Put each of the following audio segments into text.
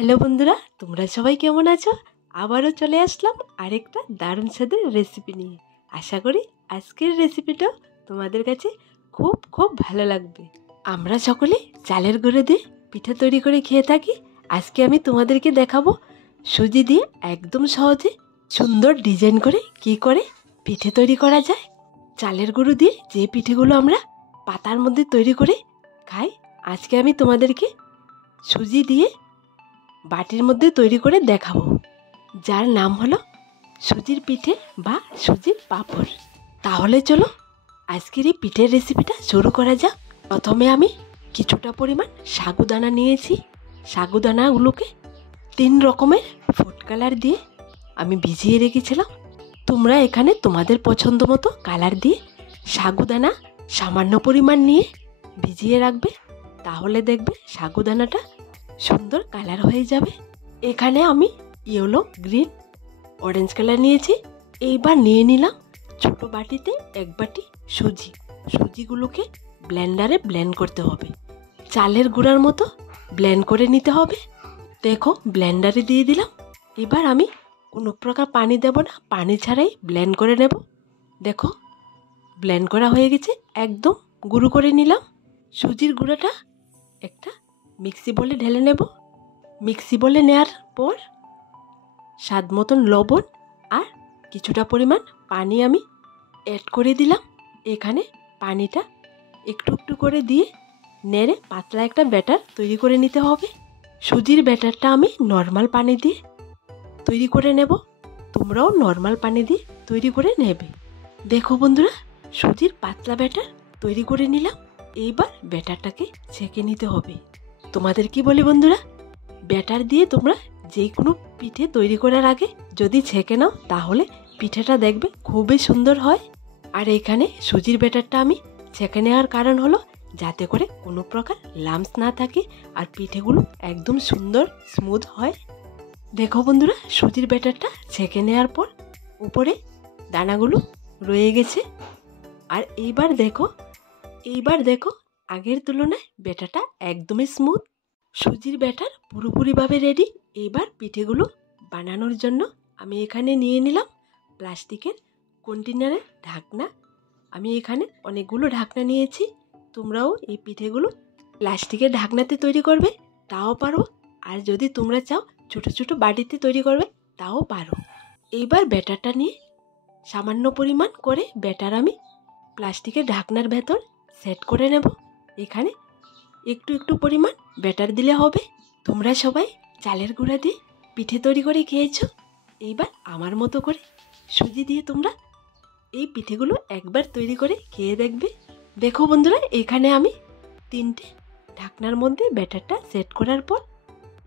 Hello বন্ধুরা, তোমরা সবাই কেমন আছো? আবারও চলে আসলাম আরেকটা দারুণ স্বাদের রেসিপি নিয়ে। আশা করি আজকের রেসিপিটা তোমাদের কাছে খুব খুব ভালো লাগবে। আমরা সকলে চালের গুঁড়ো দিয়ে পিঠা তৈরি করে খেয়ে থাকি। আজকে আমি তোমাদেরকে দেখাবো সুজি দিয়ে একদম সহজে সুন্দর ডিজাইন করে কি করে পিঠে তৈরি করা যায়। চালের গুঁড়ো দিয়ে যে পিঠেগুলো আমরা পাতার মধ্যে তৈরি করে খাই, আজকে আমি তোমাদেরকে সুজি দিয়ে বাটির মধ্যে তৈরি করে দেখাবো, যার নাম হলো সুজির পিঠে বা সুজির পাঁপড়। তাহলে চলো আজকের এই পিঠের রেসিপিটা শুরু করা যাক। প্রথমে আমি কিছুটা পরিমাণ সাগুদানা নিয়েছি। সাগুদানাগুলোকে 3 রকমের ফুড কালার দিয়ে আমি ভিজিয়ে রেখেছিলাম। তোমরা এখানে তোমাদের পছন্দ মতো কালার দিয়ে সাগুদানা সামান্য পরিমাণ নিয়ে ভিজিয়ে রাখবে, তাহলে দেখবে সাগুদানাটা সুন্দর কালার হয়ে যাবে। এখানে আমি ইয়েলো, গ্রিন, অরেঞ্জ কালার নিয়েছি। এইবার নিয়ে নিলাম ছোটো বাটিতে 1 বাটি সুজি। সুজিগুলোকে ব্লেন্ডারে ব্লেন্ড করতে হবে, চালের গুঁড়ার মতো ব্লেন্ড করে নিতে হবে। দেখো ব্লেন্ডারে দিয়ে দিলাম। এবার আমি কোনো প্রকার পানি দেব না, পানি ছাড়াই ব্লেন্ড করে নেব। দেখো ব্লেন্ড করা হয়ে গেছে, একদম গুঁড়ো করে নিলাম। সুজির গুঁড়োটা একটা মিক্সি বলে ঢেলে নেব। মিক্সি বলে নেওয়ার পর স্বাদ মতন লবণ আর কিছুটা পরিমাণ পানি আমি অ্যাড করে দিলাম। এখানে পানিটা একটু একটু করে দিয়ে নেড়ে পাতলা একটা ব্যাটার তৈরি করে নিতে হবে। সুজির ব্যাটারটা আমি নর্মাল পানি দিয়ে তৈরি করে নেব, তোমরাও নর্মাল পানি দিয়ে তৈরি করে নেবে। দেখো বন্ধুরা, সুজির পাতলা ব্যাটার তৈরি করে নিলাম। এইবার ব্যাটারটাকে ছেঁকে নিতে হবে। তোমাদের কি বলি বন্ধুরা, ব্যাটার দিয়ে তোমরা যে কোনো পিঠে তৈরি করার আগে যদি ছেঁকে নাও, তাহলে পিঠেটা দেখবে খুবই সুন্দর হয়। আর এখানে সুজির ব্যাটারটা আমি ছেঁকে নেওয়ার কারণ হলো যাতে করে কোনো প্রকার লাম্পস না থাকে আর পিঠেগুলো একদম সুন্দর স্মুথ হয়। দেখো বন্ধুরা, সুজির ব্যাটারটা ছেঁকে নেওয়ার পর উপরে দানাগুলো রয়ে গেছে। আর এইবার দেখো আগের তুলনায় ব্যাটারটা একদমই স্মুথ। সুজির ব্যাটার পুরোপুরিভাবে রেডি। এইবার পিঠেগুলো বানানোর জন্য আমি এখানে নিয়ে নিলাম প্লাস্টিকের কন্টেনারের ঢাকনা। আমি এখানে অনেকগুলো ঢাকনা নিয়েছি। তোমরাও এই পিঠেগুলো প্লাস্টিকের ঢাকনাতে তৈরি করবে তাও পারো, আর যদি তোমরা চাও ছোট ছোট বাটিতে তৈরি করবে তাও পারো। এইবার ব্যাটারটা নিয়ে সামান্য পরিমাণ করে ব্যাটার আমি প্লাস্টিকের ঢাকনার ভেতর সেট করে নেব। এখানে একটু একটু পরিমাণ ব্যাটার দিলে হবে। তোমরা সবাই চালের গুঁড়া দিয়ে পিঠে তৈরি করে খেয়েছো, এইবার আমার মতো করে সুজি দিয়ে তোমরা এই পিঠেগুলো একবার তৈরি করে খেয়ে দেখবে। দেখো বন্ধুরা, এখানে আমি 3টে ঢাকনার মধ্যে ব্যাটারটা সেট করার পর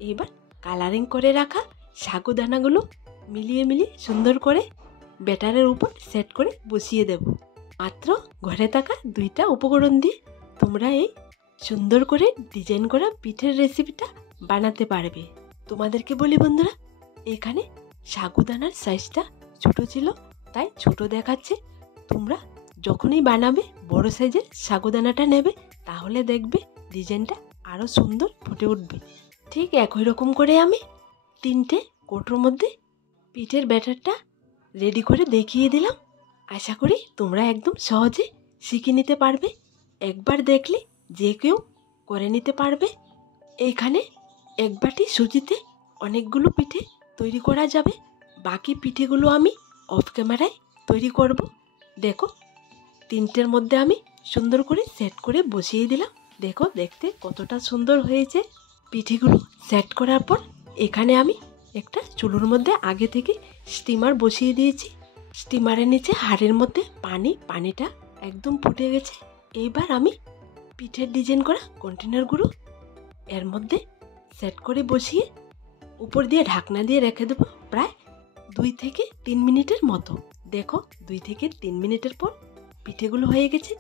এবার কালারিং করে রাখা সাগুদানাগুলো মিলিয়ে সুন্দর করে ব্যাটারের উপর সেট করে বসিয়ে দেব। মাত্র ঘরে থাকা 2টা উপকরণ দিয়ে তোমরা এই সুন্দর করে ডিজাইন করা পিঠের রেসিপিটা বানাতে পারবে। তোমাদেরকে বলি বন্ধুরা, এখানে সাগুদানার সাইজটা ছোট ছিল তাই ছোট দেখাচ্ছে। তোমরা যখনই বানাবে বড় সাইজের সাগুদানাটা নেবে, তাহলে দেখবে ডিজাইনটা আরও সুন্দর ফুটে উঠবে। ঠিক একই রকম করে আমি 3টে কৌটোর মধ্যে পিঠের ব্যাটারটা রেডি করে দেখিয়ে দিলাম। আশা করি তোমরা একদম সহজে শিখে নিতে পারবে। একবার দেখলে যে কেউ করে নিতে পারবে। এইখানে 1 বাটি সুজিতে অনেকগুলো পিঠে তৈরি করা যাবে। বাকি পিঠেগুলো আমি অফ ক্যামেরায় তৈরি করব। দেখো 3টের মধ্যে আমি সুন্দর করে সেট করে বসিয়ে দিলাম। দেখো দেখতে কতটা সুন্দর হয়েছে। পিঠেগুলো সেট করার পর এখানে আমি একটা চুলোর মধ্যে আগে থেকে স্টিমার বসিয়ে দিয়েছি। স্টিমারের নিচে হাঁড়ির মধ্যে পানিটা একদম ফুটে গেছে। এইবার আমি পিঠের ডিজাইন করা কন্টেনারগুলো এর মধ্যে সেট করে বসিয়ে উপর দিয়ে ঢাকনা দিয়ে রেখে দেবো প্রায় 2 থেকে 3 মিনিটের মতো। দেখো 2 থেকে 3 মিনিটের পর পিঠেগুলো হয়ে গেছে।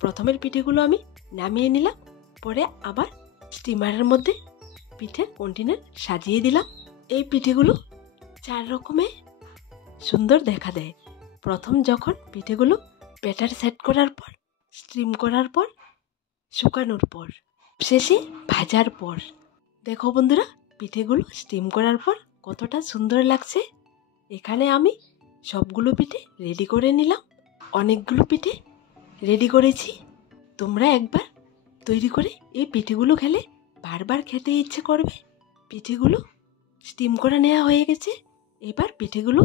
প্রথমের পিঠেগুলো আমি নামিয়ে নিলাম, পরে আবার স্টিমারের মধ্যে পিঠের কন্টেনার সাজিয়ে দিলাম। এই পিঠেগুলো 4 রকমের সুন্দর দেখা দেয়। প্রথম যখন পিঠেগুলো ব্যাটার সেট করার পর, স্টিম করার পর, শুকানোর পর, শেষে ভাজার পর। দেখো বন্ধুরা, পিঠেগুলো স্টিম করার পর কতটা সুন্দর লাগছে। এখানে আমি সবগুলো পিঠে রেডি করে নিলাম। অনেকগুলো পিঠে রেডি করেছি। তোমরা একবার তৈরি করে এই পিঠেগুলো খেলে বারবার খেতে ইচ্ছে করবে। পিঠেগুলো স্টিম করে নেওয়া হয়ে গেছে। এবার পিঠেগুলো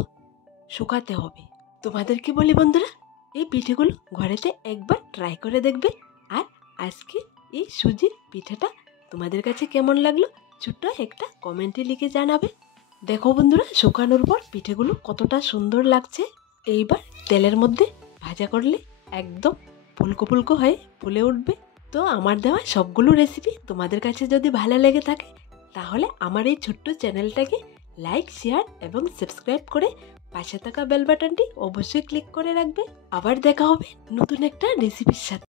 শুকাতে হবে। তোমাদেরকে বলি বন্ধুরা, এই পিঠেগুলো ঘরেতে একবার ট্রাই করে দেখবে। আর আজকে এই সুজির পিঠাটা তোমাদের কাছে কেমন লাগলো ছোট্ট একটা কমেন্টে লিখে জানাবে। দেখো বন্ধুরা, শুকানোর পর পিঠেগুলো কতটা সুন্দর লাগছে। এইবার তেলের মধ্যে ভাজা করলে একদম ফুলকো ফুলকো হয়ে ফুলে উঠবে। তো আমার দেওয়া সবগুলো রেসিপি তোমাদের কাছে যদি ভালো লেগে থাকে তাহলে আমার এই ছোট্ট চ্যানেলটাকে লাইক, শেয়ার এবং সাবস্ক্রাইব করে পাশে থাকা বেল বাটনটি অবশ্যই ক্লিক করে রাখবে। আবার দেখা হবে নতুন একটা রেসিপির সাথে।